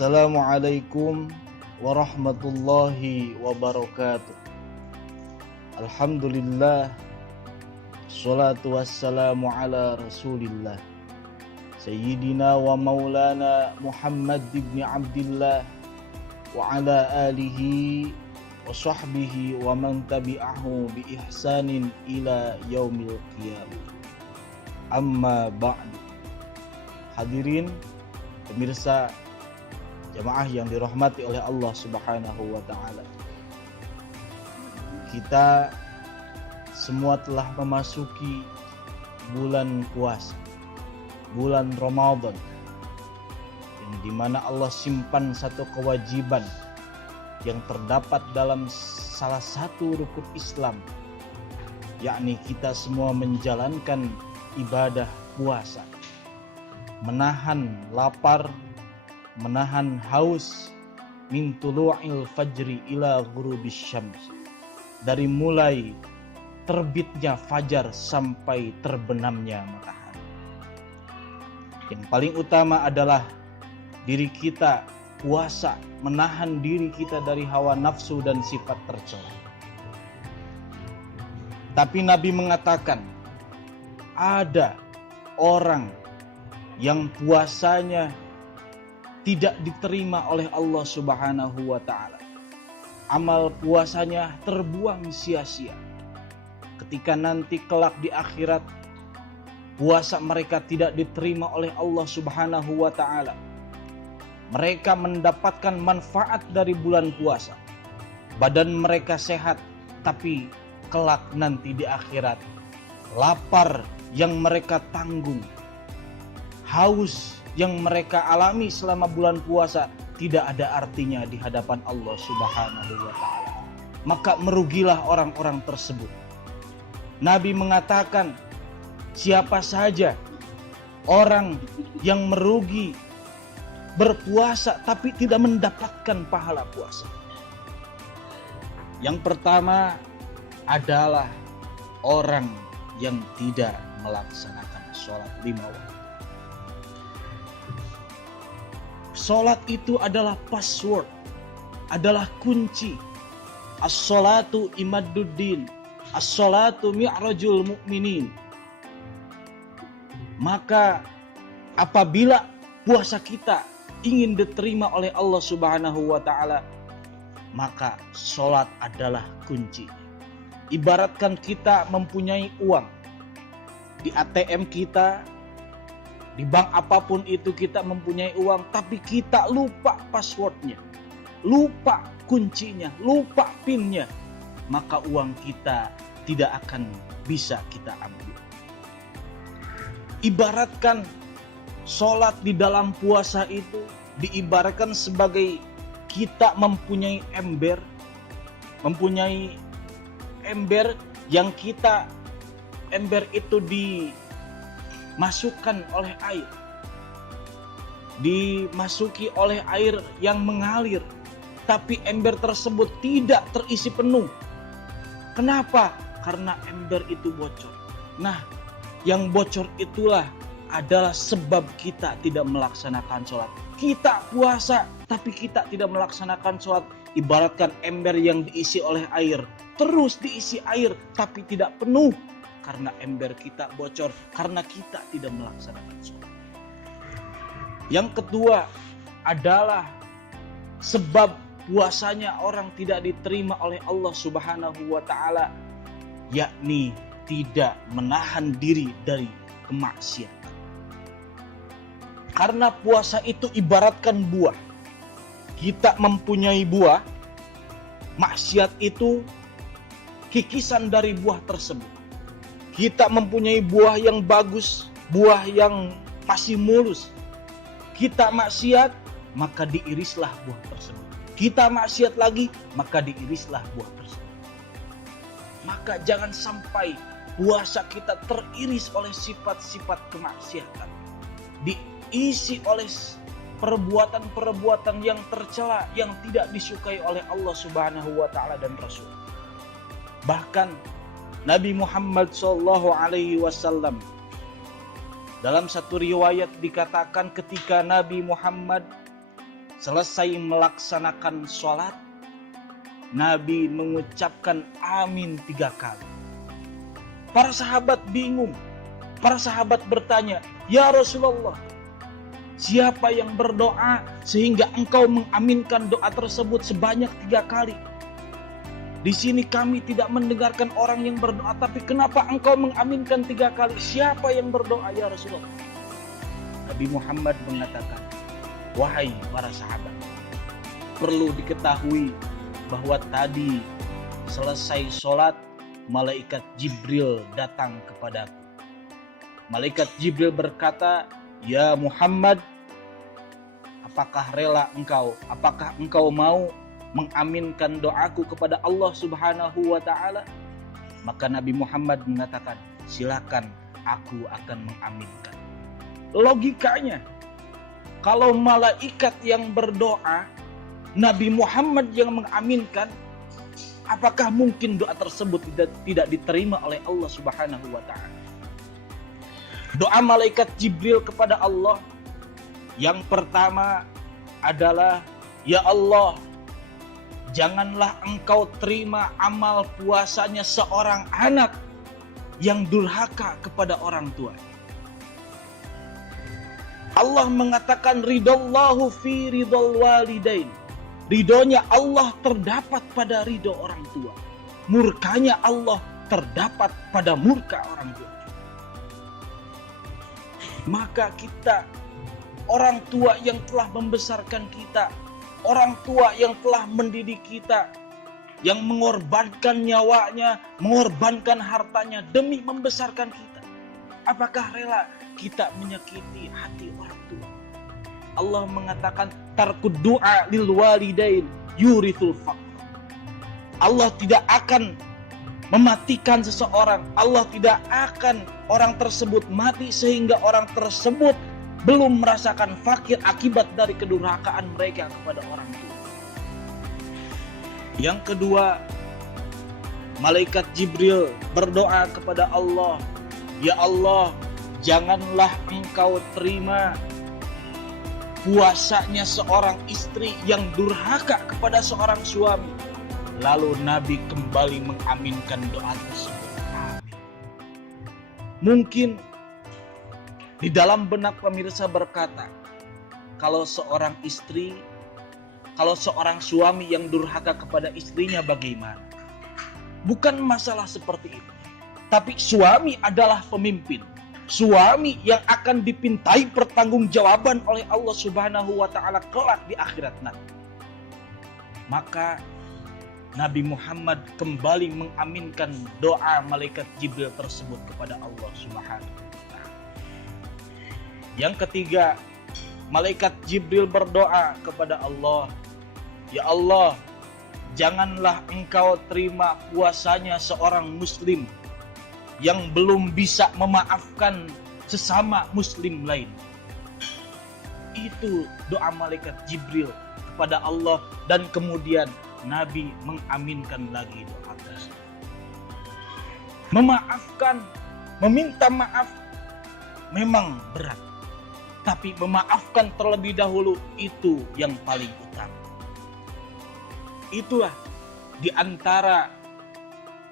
Assalamualaikum warahmatullahi wabarakatuh. Alhamdulillah, salatu wassalamu ala rasulillah Sayyidina wa maulana Muhammad ibn Abdillah wa ala alihi wa sahbihi wa man tabi'ahu bi ihsanin ila yaumil qiyamah. Amma ba'du. Hadirin pemirsa jamaah yang dirahmati oleh Allah Subhanahu wa taala. Kita semua telah memasuki bulan puasa, bulan Ramadan, yang dimana Allah simpan satu kewajiban yang terdapat dalam salah satu rukun Islam, yakni kita semua menjalankan ibadah puasa, menahan lapar, menahan haus min tulu'il fajri ila ghurubis syams, dari mulai terbitnya fajar sampai terbenamnya matahari. Yang paling utama adalah diri kita puasa, menahan diri kita dari hawa nafsu dan sifat tercela. Tapi Nabi mengatakan ada orang yang puasanya tidak diterima oleh Allah Subhanahu wa taala. Amal puasanya terbuang sia-sia. Ketika nanti kelak di akhirat puasa mereka tidak diterima oleh Allah Subhanahu wa taala. Mereka mendapatkan manfaat dari bulan puasa. Badan mereka sehat, tapi kelak nanti di akhirat lapar yang mereka tanggung, haus yang mereka alami selama bulan puasa tidak ada artinya di hadapan Allah Subhanahu wa taala. Maka merugilah orang-orang tersebut. Nabi mengatakan, siapa saja orang yang merugi berpuasa tapi tidak mendapatkan pahala puasa. Yang pertama adalah orang yang tidak melaksanakan sholat 5 waktu. Sholat itu adalah password, adalah kunci. As-sholatu imadduddin, as-sholatu mi'rajul mu'minin. Maka apabila puasa kita ingin diterima oleh Allah Subhanahu wa taala, maka sholat adalah kunci. Ibaratkan kita mempunyai uang di ATM kita, di bank apapun itu kita mempunyai uang, tapi kita lupa passwordnya, lupa kuncinya, lupa pinnya, maka uang kita tidak akan bisa kita ambil. Ibaratkan sholat di dalam puasa itu diibaratkan sebagai kita mempunyai ember yang ember itu dimasukkan oleh air, dimasuki oleh air yang mengalir, tapi ember tersebut tidak terisi penuh. Kenapa? Karena ember itu bocor. Nah, yang bocor itulah adalah sebab kita tidak melaksanakan sholat. Kita puasa tapi kita tidak melaksanakan sholat. Ibaratkan ember yang diisi oleh air, terus diisi air tapi tidak penuh, karena ember kita bocor, karena kita tidak melaksanakan sholat. Yang kedua adalah sebab puasanya orang tidak diterima oleh Allah Subhanahu wa taala, yakni tidak menahan diri dari kemaksiatan. Karena puasa itu ibaratkan buah. Kita mempunyai buah, maksiat itu kikisan dari buah tersebut. Kita mempunyai buah yang bagus, buah yang masih mulus. Kita maksiat, maka diirislah buah tersebut. Kita maksiat lagi, maka diirislah buah tersebut. Maka jangan sampai puasa kita teriris oleh sifat-sifat kemaksiatan, diisi oleh perbuatan-perbuatan yang tercela, yang tidak disukai oleh Allah Subhanahu wa taala dan Rasul. Bahkan Nabi Muhammad SAW dalam satu riwayat dikatakan ketika Nabi Muhammad selesai melaksanakan sholat, Nabi mengucapkan amin 3 kali. Para sahabat bingung. Para sahabat bertanya, "Ya Rasulullah, siapa yang berdoa sehingga engkau mengaminkan doa tersebut sebanyak 3 kali? Di sini kami tidak mendengarkan orang yang berdoa, tapi kenapa engkau mengaminkan 3 kali? Siapa yang berdoa ya Rasulullah?" Nabi Muhammad mengatakan, "Wahai para sahabat, perlu diketahui bahwa tadi selesai sholat, malaikat Jibril datang kepadaku. Malaikat Jibril berkata, 'Ya Muhammad, apakah engkau mau mengaminkan doaku kepada Allah Subhanahu wa Ta'ala?' Maka Nabi Muhammad mengatakan, 'Silakan, aku akan mengaminkan.'" Logikanya, kalau malaikat yang berdoa, Nabi Muhammad yang mengaminkan, apakah mungkin doa tersebut tidak diterima oleh Allah Subhanahu wa Ta'ala? Doa malaikat Jibril kepada Allah yang pertama adalah, "Ya Allah, janganlah engkau terima amal puasanya seorang anak yang durhaka kepada orang tua." Allah mengatakan, "Ridallahu fi ridal walidain." Ridhonya Allah terdapat pada ridho orang tua. Murkanya Allah terdapat pada murka orang tua. Maka kita, orang tua yang telah membesarkan kita, orang tua yang telah mendidik kita, yang mengorbankan nyawanya, mengorbankan hartanya demi membesarkan kita, apakah rela kita menyakiti hati orang tua? Allah mengatakan, "Tarkud du'a lil walidain yurithul faqr." Allah tidak akan mematikan seseorang. Allah tidak akan orang tersebut mati sehingga orang tersebut belum merasakan fakir akibat dari kedurhakaan mereka kepada orang tua. Yang kedua, malaikat Jibril berdoa kepada Allah, "Ya Allah, janganlah engkau terima puasanya seorang istri yang durhaka kepada seorang suami." Lalu Nabi kembali mengaminkan doa tersebut. Amin. Mungkin di dalam benak pemirsa berkata, kalau seorang suami yang durhaka kepada istrinya bagaimana? Bukan masalah seperti itu. Tapi suami adalah pemimpin. Suami yang akan dipintai pertanggungjawaban oleh Allah Subhanahu wa Ta'ala kelak di akhirat nanti. Maka Nabi Muhammad kembali mengaminkan doa malaikat Jibril tersebut kepada Allah Subhanahu wa Ta'ala. Yang ketiga, malaikat Jibril berdoa kepada Allah, "Ya Allah, janganlah engkau terima puasanya seorang muslim yang belum bisa memaafkan sesama muslim lain." Itu doa malaikat Jibril kepada Allah, dan kemudian Nabi mengaminkan lagi doa tersebut. Memaafkan, meminta maaf memang berat, tapi memaafkan terlebih dahulu itu yang paling utama. Itulah di antara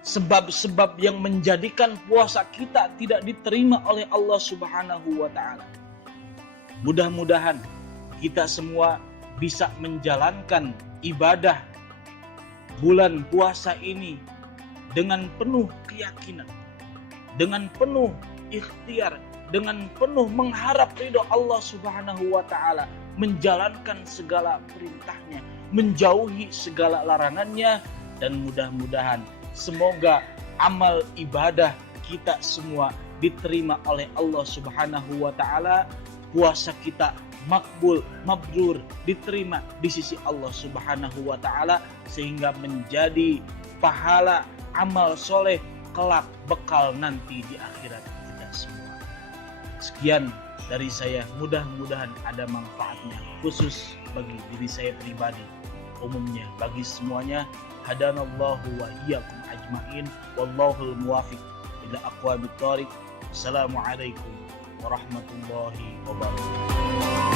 sebab-sebab yang menjadikan puasa kita tidak diterima oleh Allah Subhanahu wa Ta'ala. Mudah-mudahan kita semua bisa menjalankan ibadah bulan puasa ini dengan penuh keyakinan, dengan penuh ikhtiar, dengan penuh mengharap ridho Allah Subhanahu wa Ta'ala, menjalankan segala perintahnya, menjauhi segala larangannya, dan mudah-mudahan semoga amal ibadah kita semua diterima oleh Allah Subhanahu wa Ta'ala. Puasa kita makbul, mabrur, diterima di sisi Allah Subhanahu wa Ta'ala, sehingga menjadi pahala amal soleh kelak bekal nanti di akhirat kita semua. Sekian dari saya, mudah-mudahan ada manfaatnya khusus bagi diri saya pribadi, umumnya bagi semuanya. Hadanallahu wa iyyakum ajmain, wallahul muwafiq ila aqwamit thoriq. Assalamualaikum warahmatullahi wabarakatuh.